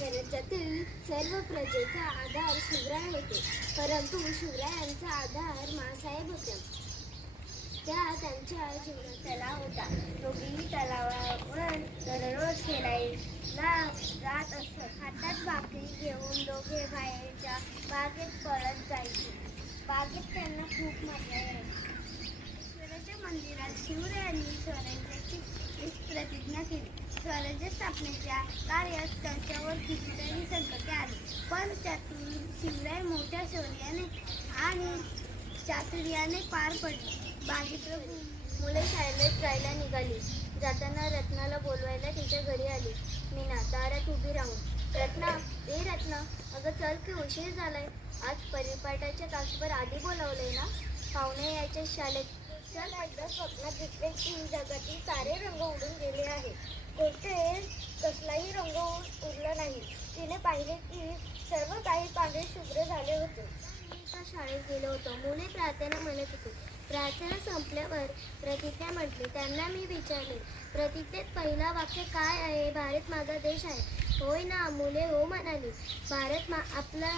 राज्यातील सर्व प्रजेचा आधार शिवराय होते. परंतु शिवरायांचा आधार मासाहेब होते. त्या त्यांच्या जीवनात तलाव होता. दोघेही तलावावर दररोज खेळायला जात असत. हातात भाकरी घेऊन दोघे बाहेरच्या बागेत पळत जायचे. बागेत त्यांना खूप मजा यायची. स्वराज्य मंदिरात शिवरायांनी स्वराज्याची प्रतिज्ञा केली. स्वराज्य स्थापनेच्या कार्यात त्याच्यावर कितीतरी संकटे आली. पण त्यातून शिवराय मोठ्या शौर्याने आणि चातुर्याने पार पडले. बाजीप्रभू मुले शाळेत जायला निघाली. जाताना रत्नाला बोलवायला तिच्या घरी आली. मीना दारात उभी राहून रत्ना ए रत्ना अगं चल की उशीर झालाय. आज परिपाठाच्या तासभर आधी बोलावलंय ना? पाहुणे यायच्या शाळेत. चल एकदा स्वप्नात दिसले की जगातील सारे रंग उडून गेले आहेत. कोठे कसलाही रंग पाहिले की सर्व काही पांढरे शुभ्र झाले होते. मी एका शाळेत गेलो होतो. मुले प्रार्थना म्हणत होते प्रार्थना संपल्यावर प्रतिज्ञा म्हटली. त्यांना मी विचारले प्रतिज्ञेत पहिला वाक्य काय आहे? भारत माझा देश आहे. होय ना मुले हो म्हणाली. भारत मा आपला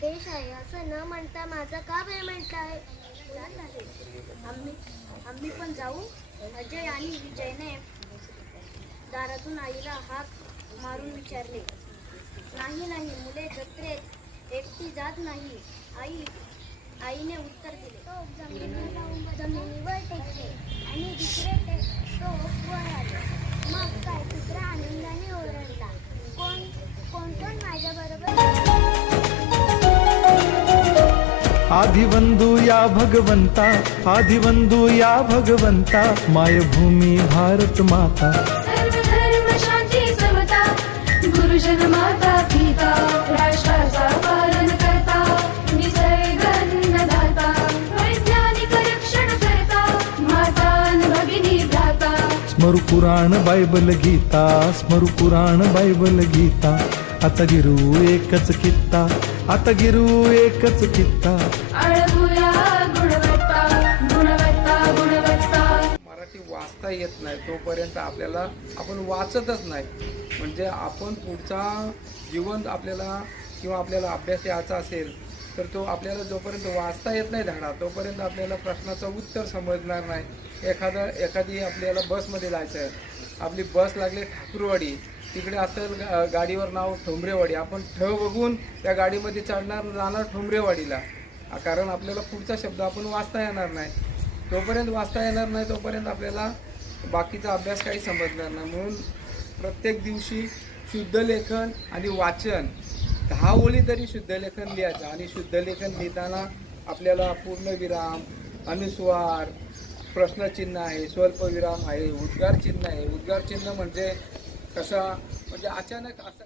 देश आहे. असं न म्हणता माझा का वेळ म्हटला आहे. आम्ही आम्ही पण जाऊ. अजय आणि विजयने दारातून आईला हाक मारून विचारले नाही नाही मुले जत्रेत एकटी जात नाही. आई आईने उत्तर दिले. तो जमिनीवर टेकले आणि दुसरे ते तो वर आले. मग काय दुसरा आनंदाने ओरडला. कोण कोण कोण माझ्या आदिवंदू या भगवंता आदिवंदू या भगवंता मायभूमी भारत माता. सर्वधर्म शांती समता गुरुजन माता भ्राता स्मरु पुराण बायबल गीता स्मरु पुराण बायबल गीता आता गिरू एकच कित्ता आता गिरू एकच कित्ता अळगुया गुणवत्ता गुणवत्ता गुणवत्ता मराठी वाचता येत नाही तोपर्यंत आपल्याला आपण वाचतच नाही. म्हणजे आपण पुढचा जीवन आपल्याला किंवा आपल्याला अभ्यास यायचा असेल तर तो आपल्याला जोपर्यंत वाचता येत नाही धडा तोपर्यंत आपल्याला प्रश्नाचं उत्तर समजणार नाही. एखादा एखादी आपल्याला बसमध्ये जायचं आहे. आपली बस लागली ठाकूरवाडी. तिकडे असं गाडीवर नाव ठोंबरेवाडी आपण ठ बघून त्या गाडीमध्ये चढणार जाणार ठोंबरेवाडीला कारण आपल्याला पुढचा शब्द आपण वाचता येणार नाही. तोपर्यंत वाचता येणार नाही तोपर्यंत आपल्याला बाकीचा अभ्यास काही समजणार नाही. म्हणून प्रत्येक दिवशी शुद्ध लेखन आणि वाचन दहा ओळी तरी शुद्धलेखन लिहायचं आणि शुद्धलेखन लिहिताना आपल्याला पूर्णविराम अनुस्वार प्रश्नचिन्ह आहे स्वल्पविराम आहे उद्गार चिन्ह आहे. उद्गार चिन्ह म्हणजे कसा म्हणजे अचानक असं